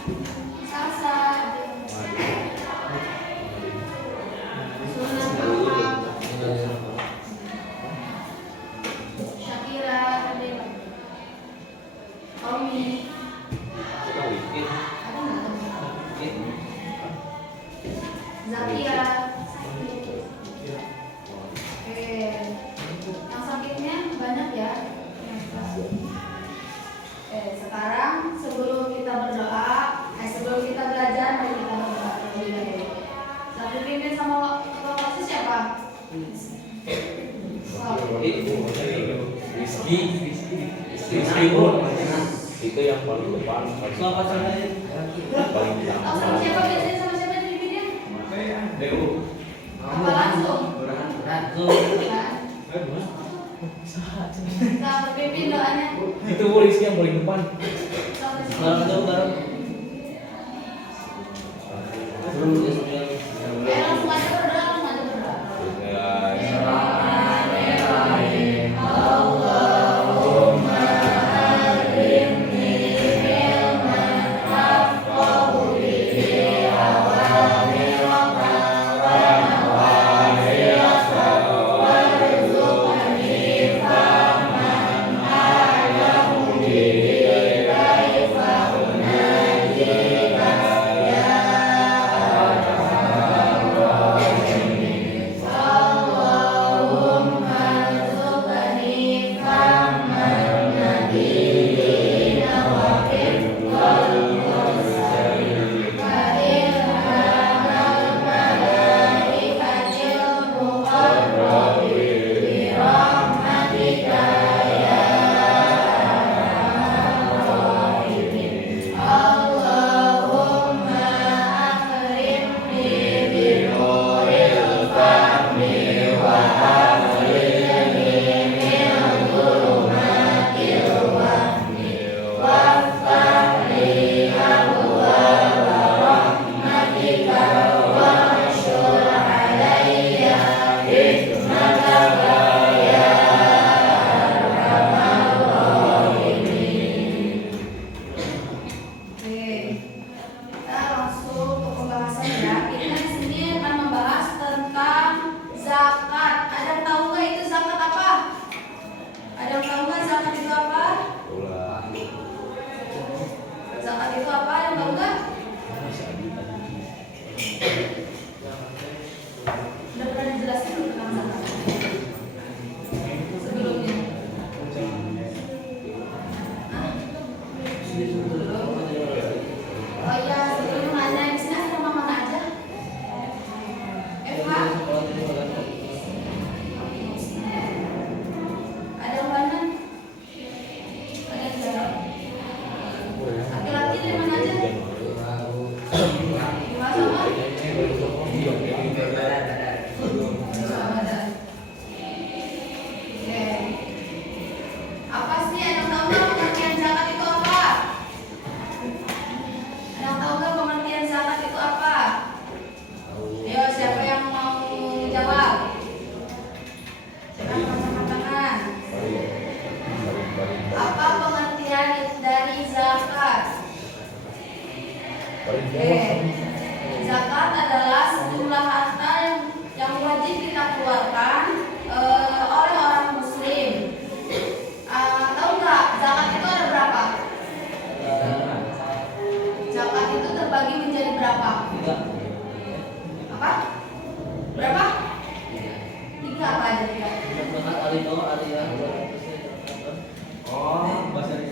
Salsa, Sunan Ahmad, Shakira, Tommy, Zakia. Yang sakitnya banyak ya. Sekarang sebelum kita berdoa, sebelum kita belajar, mari kita berdoa terlebih dahulu. Satu pimpin sama ketua OSIS siapa? Itu yang paling depan. Selamat sore. Paling depan. Sama siapa biasanya, sama siapa dipimpinnya? Deo. Apa langsung? Nah, pimpin doanya. Itu Rizky yang paling depan. Bareng. Langsung aja berdoa, langsung aja berdoa. Zakat adalah sejumlah harta yang wajib kita keluarkan oleh orang muslim. Tahu nggak zakat itu ada berapa? Zakat itu terbagi menjadi berapa? Apa? Berapa? 3 apa aja? 3.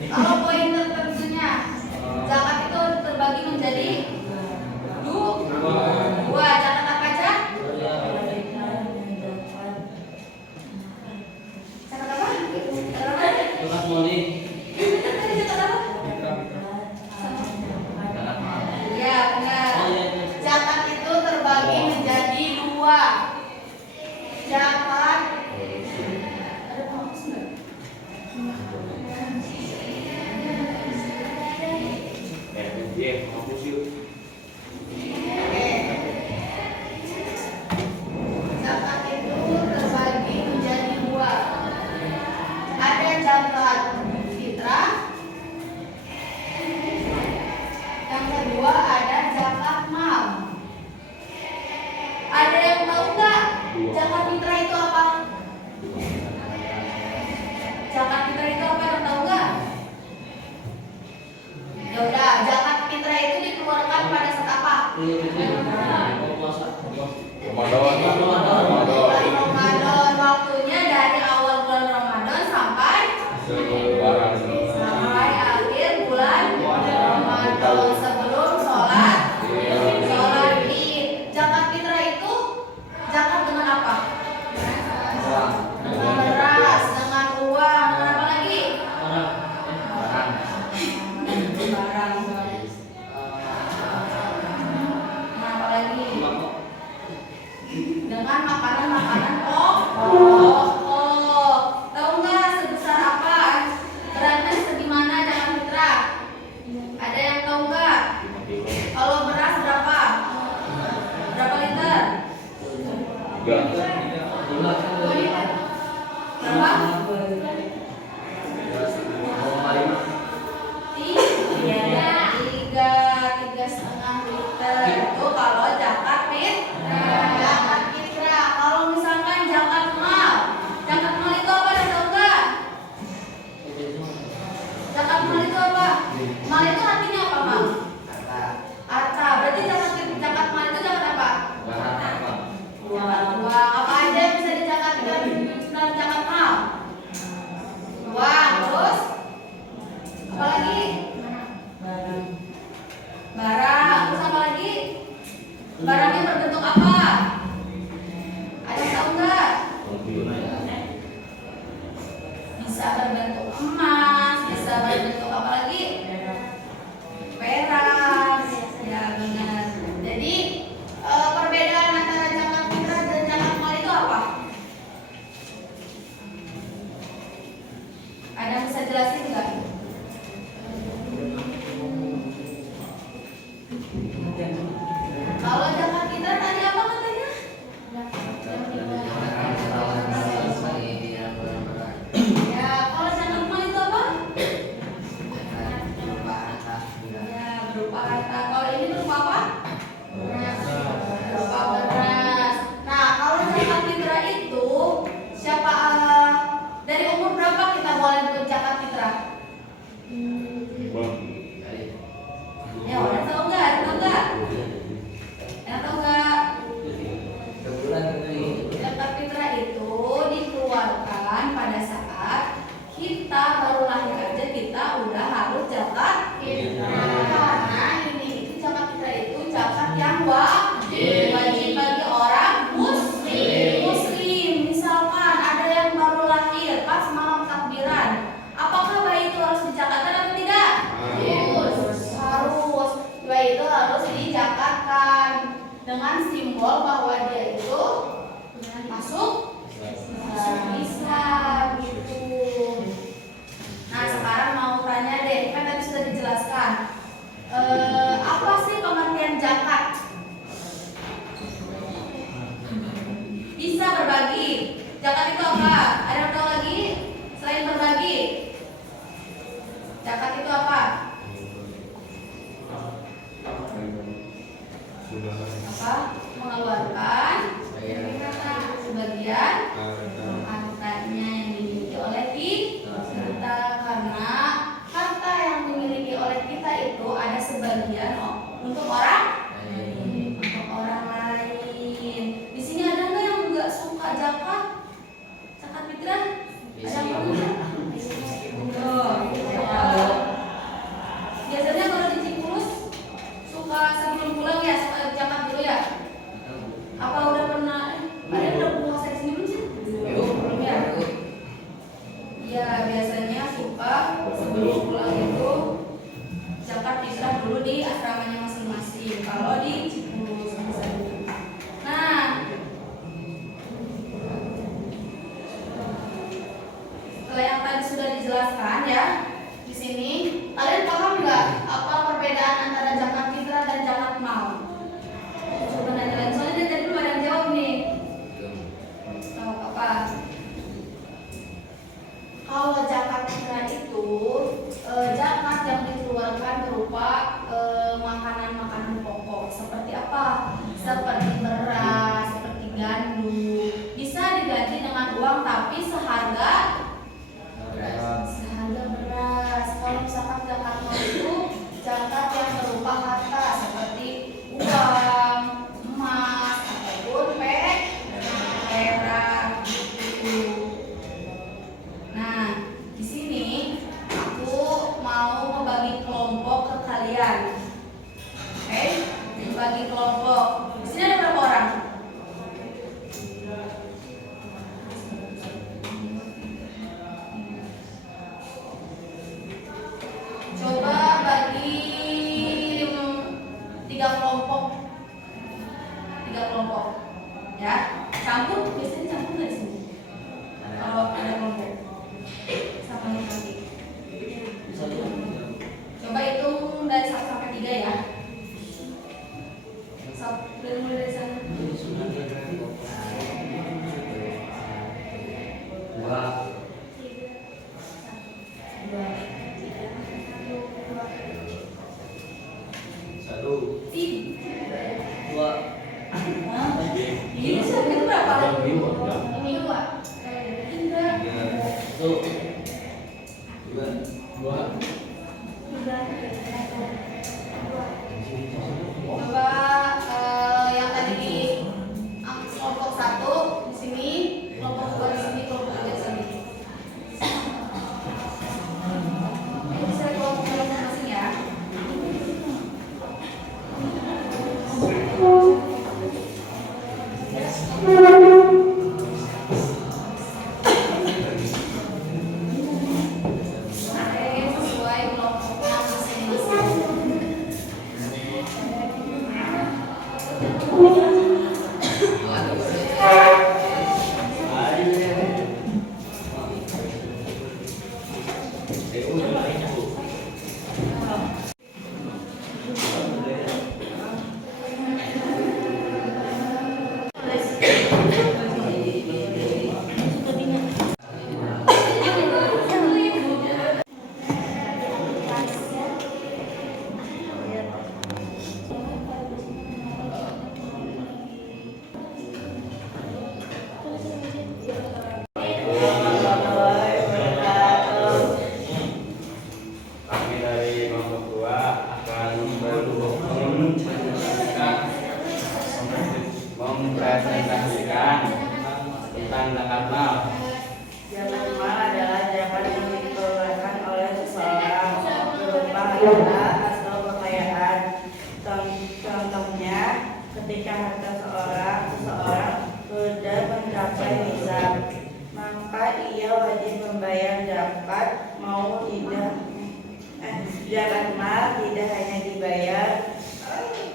Kalau poin tertentunya zakat itu terbagi menjadi 2. Catat apa aja? Catat apa? Zakat moli. Catat apa? Ya benar. Zakat itu terbagi menjadi 2. Zakat ada penghapus nggak? Hapus yuk. Zakat itu terbagi menjadi 2. Ada zakat fitrah, yang kedua Ramadan. Ramadan waktunya dari awal bulan Ramadan sampai Lebaran. akhir bulan Ramadan sebelum sholat Id. Zakat fitrah itu zakat dengan apa? Dengan beras, dengan uang, dengan apa lagi? Barang. Dengan apa lagi? Dengan makanan-makanan pokok. Tahu nggak sebesar apa? Beratnya segimana zakat fitrah? Ada yang tahu nggak? Kalau beras berapa? Berapa liter? 3. 2 liter. Berapa? Tiga setengah liter. Itu kalau zakat fitrah. Kalau misalkan zakat mal itu apa? Ada tahu nggak? Zakat mal itu apa? Mal itu artinya apa, mal? Harta. Berarti zakat mal itu zakat apa? Uang. Apa aja yang bisa dizakatkan dalam zakat mal? Uang. Terus apa lagi? Barang. Terus apa lagi? Barangnya berbentuk apa? Ada yang tahu nggak? Bisa berbentuk emas, bisa berbentuk apa lagi? Perak. Ya benar. Jadi perbedaan antara zakat fitrah dan zakat mal itu apa? Ada yang bisa jelasin nggak? Kalau zakat fitrah tadi apa katanya? Ya, kalau zakat mal itu apa? Ya, berupa harta. Kalau ini berupa apa? Berupa beras. Nah, kalau zakat fitrah itu siapa dari umur berapa kita boleh berzakat fitrah? Ya, orang tahu nggak? Tahu nggak? Yang tahu nggak? Zakat fitrah itu dikeluarkan pada saat kita baru lahir aja, kita udah harus zakat fitrah. Karena itu zakat fitrah itu zakat yang wajib bagi orang muslim. Misalkan ada yang baru lahir pas malam takbiran, apakah bayi itu harus dizakatkan atau tidak? Harus. Bayi itu harus dizakatkan dengan simbol bahwa dia itu masuk Islam gitu. Nah, sekarang mau tanya deh, kan tadi sudah dijelaskan. Apa sih pengertian zakat? Bisa berbagi. Zakat itu apa? Ada yang tahu lagi selain berbagi? Zakat itu apa? Apa? Mengeluarkan sebagian hartanya yang dimiliki oleh kita, karena harta yang dimiliki oleh kita itu ada sebagian untuk orang lain. Di sini ada nggak yang nggak suka zakat fitrah? Ada yang nggak? Biasanya kalau di Cikulus suka sebelum pulang ya suka zakat dulu ya. Apa udah pernah? Ada yang udah puasa di sini belum sih? Belum ya. Ya biasanya suka sebelum pulang itu zakat fitrah dulu di asramanya masing-masing. Kalau di Cikulus misalnya. Nah, setelah yang tadi sudah dijelaskan ya, di sini kalian paham nggak apa perbedaan antara zakat fitrah dan zakat mal? Coba nanya lagi, soalnya dari tadi belum ada yang jawab nih. Oh, apa? Kalau zakat fitrah itu zakat yang dikeluarkan berupa makanan-makanan pokok. Seperti apa? Seperti beras, seperti gandum. Bisa diganti dengan uang tapi seharga beras. Kalau misalkan zakat mal itu zakat yang berupa harta seperti uang, Satu. Dua. Ini sampai berapa? Ini 2. Enggak. Satu. Dua. Coba yang tadi di kelompok 1 di sini, kelompok 2 di sini, kelompok 3 di sini. Bisa kelompok masing-masing ya. Sesuai kelompoknya masing-masing. Kami dari kelompok 2 akan mempresentasikan tentang zakat mal. Zakat mal adalah zakat yang dikeluarkan oleh seseorang berupa harta atau kekayaan. Contohnya, ketika harta seseorang sudah mencapai nisab, maka ia wajib membayar zakat. Mau tidak, zakat mal tidak hanya dibayar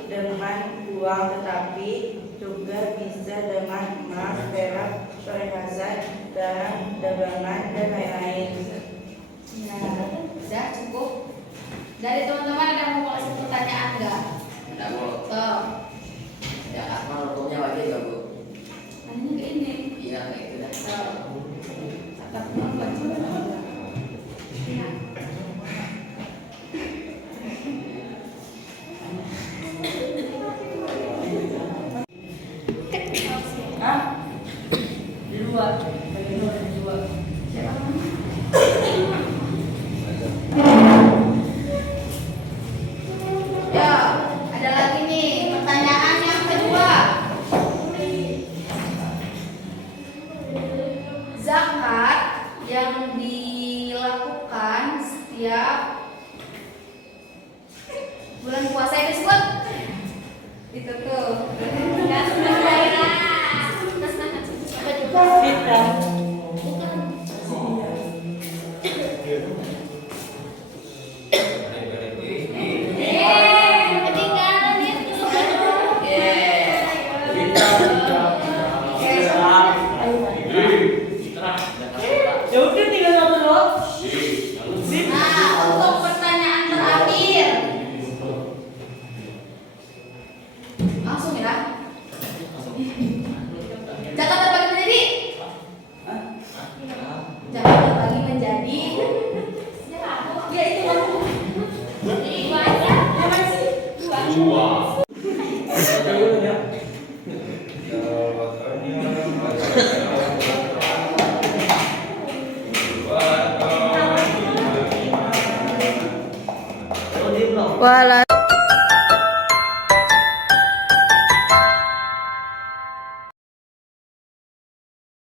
dengan uang, tetapi juga bisa dengan emas, perak, perhiasan, barang dagangan, dan lain-lain. Nah, udah cukup. Dari teman-teman ada yang mau kasih pertanyaan enggak? Tidak Bu. Tuh, Zakat mal hukumnya wajib ya Bu? nanya ke ini. Iya kayak gitu dah. Tuh, zakat mal wajib enggak? Iya. Di luar, di luar. Ya, ada lagi nih pertanyaan yang kedua. Zakat yang dilakukan setiap bulan puasa itu disebut itu tuh. Fitrah. Ketinggalan itu. Ya udah tinggal satu doang. Nah, untuk pertanyaan terakhir. Langsung ya. Zakat terbagi menjadi? Zakat terbagi menjadi? Ya itu kan. Banyak. Apa sih? Dua. Wala